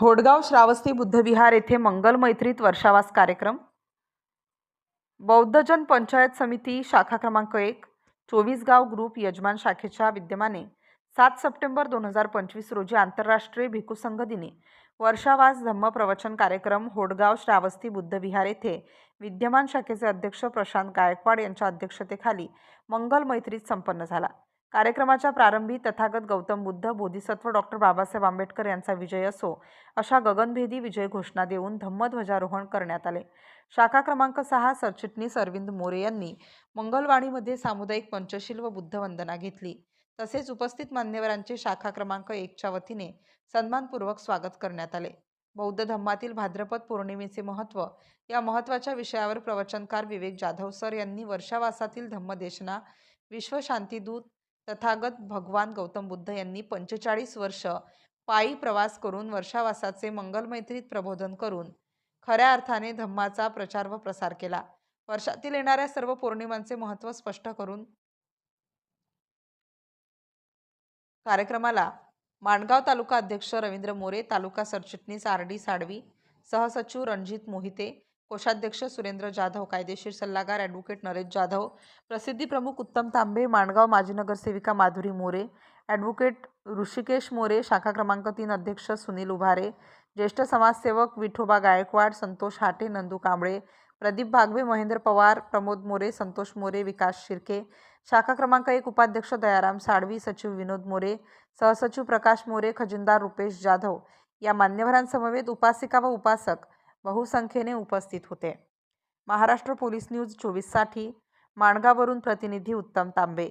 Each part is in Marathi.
होडगाव श्रावस्ती बुद्धविहार येथे मंगल मैत्रीत वर्षावास कार्यक्रम. बौद्धजन पंचायत समिती शाखा क्रमांक एक चोवीस गाव ग्रुप यजमान शाखेच्या विद्यमाने सात सप्टेंबर दोन हजार पंचवीस रोजी आंतरराष्ट्रीय भिकूसंघ संघ दिनी वर्षावास धम्म प्रवचन कार्यक्रम होडगाव श्रावस्ती बुद्धविहार येथे विद्यमान शाखेचे अध्यक्ष प्रशांत गायकवाड यांच्या अध्यक्षतेखाली मंगल मैत्रीत संपन्न झाला. कार्यक्रमाच्या प्रारंभी तथागत गौतम बुद्ध बोधिसत्व डॉक्टर बाबासाहेब आंबेडकर यांचा विजय असो अशा गगनभेदी विजय घोषणा देऊन धम्मध्वजारोहण करण्यात आले. शाखा क्रमांक सहा सरचिटणीस अरविंद मोरे यांनी मंगलवाणीमध्ये सामुदायिक पंचशील व बुद्धवंदना घेतली. तसेच उपस्थित मान्यवरांचे शाखा क्रमांक एकच्या वतीने सन्मानपूर्वक स्वागत करण्यात आले. बौद्ध धम्मातील भाद्रपद पौर्णिमेचे महत्त्व या महत्त्वाच्या विषयावर प्रवचनकार विवेक जाधव सर यांनी वर्षावासातील धम्मदेशना विश्वशांतीदूत तथागत भगवान गौतम बुद्ध यांनी पंचेचाळीस वर्ष पायी प्रवास करून वर्षावासाचे मंगलमैत्रीत प्रबोधन करून खऱ्या अर्थाने धम्माचा प्रचार व प्रसार केला. वर्षातील येणाऱ्या सर्व पौर्णिमांचे महत्त्व स्पष्ट करून कार्यक्रमाला माणगाव तालुका अध्यक्ष रवींद्र मोरे तालुका सरचिटणीस आर डी साडवी सहसचिव रणजित मोहिते कोषाध्यक्ष सुरेंद्र जाधव कायदेशीर सल्लागार ॲडव्होकेट नरेश जाधव प्रसिद्धी प्रमुख उत्तम तांबे माणगाव माजी नगरसेविका माधुरी मोरे ॲडव्होकेट ऋषिकेश मोरे शाखा क्रमांक तीन अध्यक्ष सुनील उभारे ज्येष्ठ समाजसेवक विठोबा गायकवाड संतोष हाटे नंदू कांबळे प्रदीप भागवे महेंद्र पवार प्रमोद मोरे संतोष मोरे विकास शिर्के शाखा क्रमांक एक उपाध्यक्ष दयाराम साळवी सचिव विनोद मोरे सहसचिव प्रकाश मोरे खजिनदार रुपेश जाधव. या मान्यवरांसमवेत उपासिका व उपासक बहुसंख्येने उपस्थित होते महाराष्ट्र पोलीस न्यूज चोवीससाठी माणगावरून प्रतिनिधी उत्तम तांबे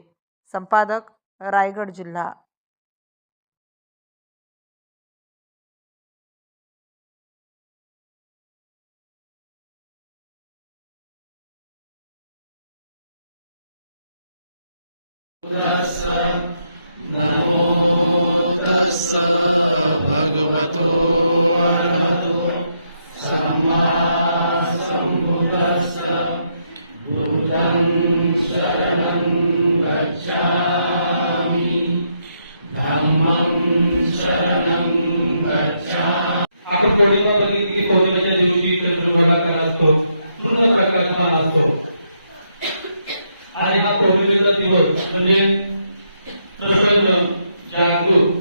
संपादक रायगड जिल्हा आपण Namo बघितली आणि हा पौर्णिमेचा दिवस म्हणजे प्रसन्न जागृत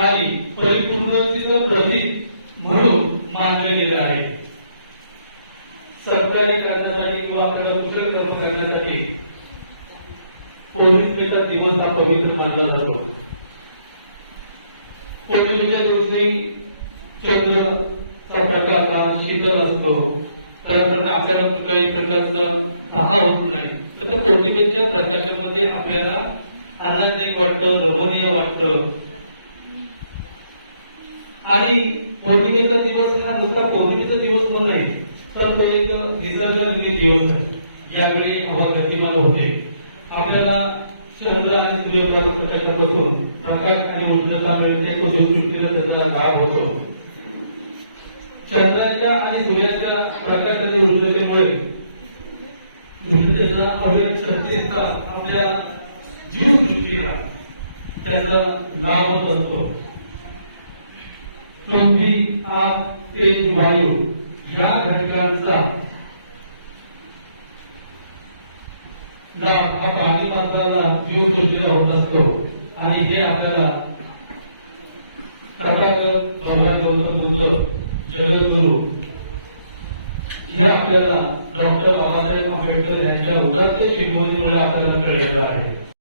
आणि परिपूर्णतेचं प्रतीक म्हणून मानलं गेलं आहे सत्कार्य करण्यासाठी किंवा आपल्याला कुशल कर्म करण्यासाठी पौर्णिमेचा दिवस हा पवित्र मानला जातो. पौर्णिमेच्या दिवशी चंद्रचा प्रकाश हा शीतल असतो. तर आपल्याला कुठल्याही प्रकारचं तर पौर्णिमेच्या प्रकाशामध्ये आपल्याला आनंदी वाटतं रमणीय वाटतं. आणि पौर्णिमेचा दिवस हा नुसता पौर्णिमेचा दिवस पण नाही तर तो एक निसर्गजन्य दिवस आहे. यावेळी हवा गतिमान होते. आपल्याला चंद्र आणि सूर्यप्रकाश प्रकाशापासून प्रकाश आणि ऊर्जा मिळते तो त्याचा लाभ होतो. चंद्राच्या आणि सूर्याच्या प्रकाश आणि ऊर्जेमुळे त्याचा अव्यक्त शक्तीचा आपल्या जीवसृष्टीला त्याचा लाभ होत असतो. पृथ्वी आग तेज वायू या घटकांचा लाभ हा प्राणी मात्राला जीवसृष्टीला होत असतो. आणि हे आपल्याला हे आपल्याला डॉक्टर बाबासाहेब आंबेडकर यांच्या उदात्त शिकवणीमुळे आपल्याला कळलेलं आहे.